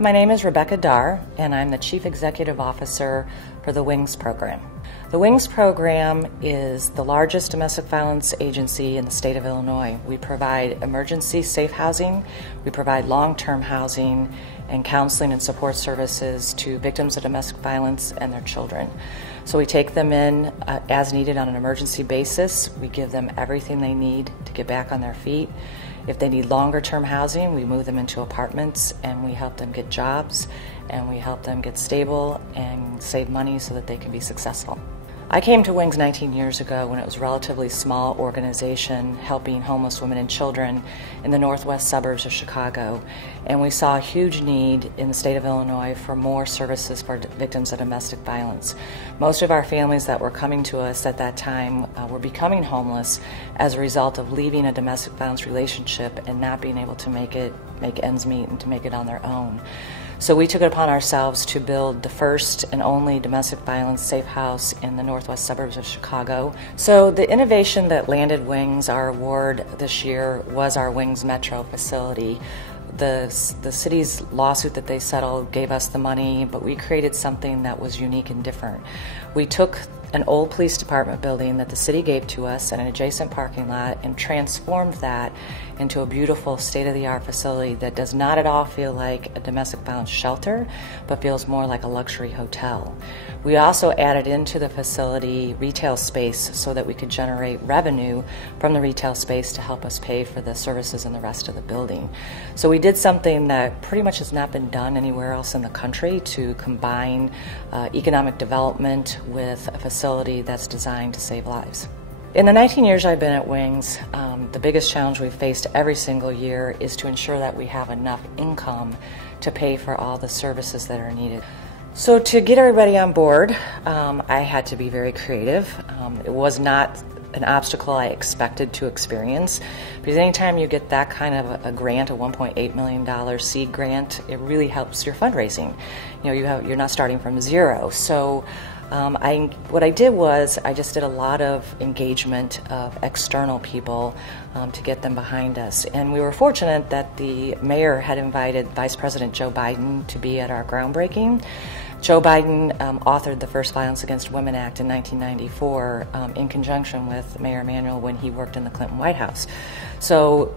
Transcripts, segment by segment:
My name is Rebecca Darr, and I'm the Chief Executive Officer for the WINGS program. The WINGS program is the largest domestic violence agency in the state of Illinois. We provide emergency safe housing, we provide long-term housing, and counseling and support services to victims of domestic violence and their children. So we take them in as needed on an emergency basis. We give them everything they need to get back on their feet. If they need longer-term housing, we move them into apartments, and we help them get jobs, and we help them get stable and save money so that they can be successful. I came to WINGS 19 years ago when it was a relatively small organization helping homeless women and children in the northwest suburbs of Chicago, and we saw a huge need in the state of Illinois for more services for victims of domestic violence. Most of our families that were coming to us at that time were becoming homeless as a result of leaving a domestic violence relationship and not being able to make ends meet and to make it on their own. So we took it upon ourselves to build the first and only domestic violence safe house in the northwest suburbs of Chicago. So the innovation that landed WINGS our award this year was our WINGS Metro facility. The city's lawsuit that they settled gave us the money, but we created something that was unique and different. We took an old police department building that the city gave to us and an adjacent parking lot and transformed that into a beautiful state-of-the-art facility that does not at all feel like a domestic violence shelter, but feels more like a luxury hotel. We also added into the facility retail space so that we could generate revenue from the retail space to help us pay for the services in the rest of the building. So we did something that pretty much has not been done anywhere else in the country to combine economic development with a facility that's designed to save lives. In the 19 years I've been at WINGS, the biggest challenge we've faced every single year is to ensure that we have enough income to pay for all the services that are needed. So to get everybody on board, I had to be very creative. It was not an obstacle I expected to experience, because anytime you get that kind of a grant, a $1.8 million seed grant, it really helps your fundraising. You're not starting from zero. So what I did was I just did a lot of engagement of external people to get them behind us. And we were fortunate that the mayor had invited Vice President Joe Biden to be at our groundbreaking. Joe Biden authored the first Violence Against Women Act in 1994 in conjunction with Mayor Emanuel when he worked in the Clinton White House. So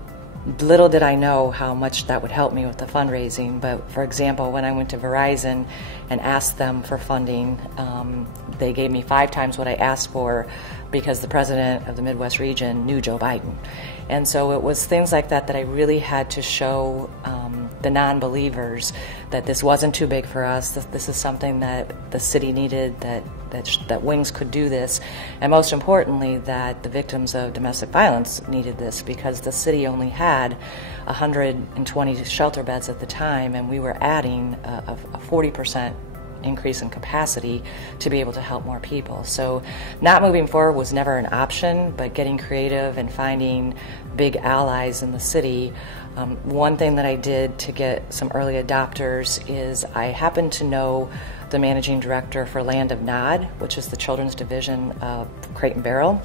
little did I know how much that would help me with the fundraising, but for example, when I went to Verizon and asked them for funding, they gave me 5 times what I asked for because the president of the Midwest region knew Joe Biden. And so it was things like that that I really had to show the non-believers that this wasn't too big for us, that this is something that the city needed, that WINGS could do this, and most importantly, that the victims of domestic violence needed this, because the city only had 120 shelter beds at the time, and we were adding a 40% increase in capacity to be able to help more people. So not moving forward was never an option, but getting creative and finding big allies in the city. One thing that I did to get some early adopters is I happened to know the managing director for Land of Nod, which is the children's division of Crate and Barrel.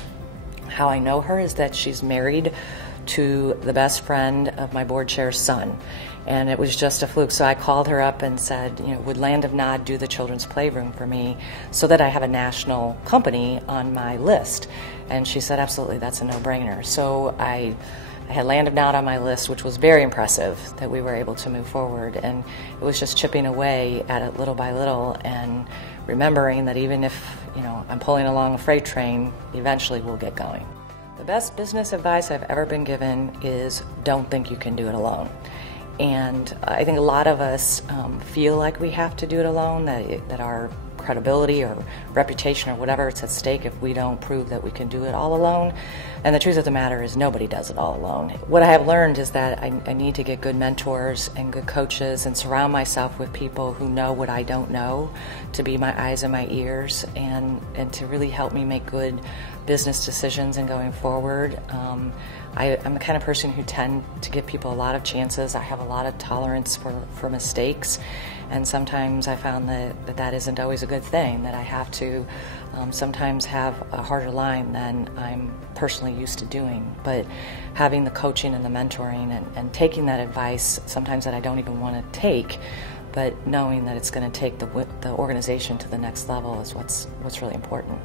How I know her is that she's married to the best friend of my board chair's son. And it was just a fluke. So I called her up and said, would Land of Nod do the children's playroom for me so that I have a national company on my list? And she said, absolutely, that's a no-brainer. So I had Land of Nod on my list, which was very impressive that we were able to move forward. And it was just chipping away at it little by little and remembering that even if, I'm pulling along a freight train, eventually we'll get going. The best business advice I've ever been given is don't think you can do it alone. And I think a lot of us feel like we have to do it alone, that our credibility or reputation or whatever is at stake if we don't prove that we can do it all alone. And the truth of the matter is nobody does it all alone. What I have learned is that I need to get good mentors and good coaches and surround myself with people who know what I don't know, to be my eyes and my ears, and to really help me make good business decisions and going forward. I'm the kind of person who tend to give people a lot of chances. I have a lot of tolerance for mistakes, and sometimes I found that isn't always a good thing, that I have to sometimes have a harder line than I'm personally used to doing. But having the coaching and the mentoring and taking that advice sometimes that I don't even want to take, but knowing that it's going to take the organization to the next level is what's really important.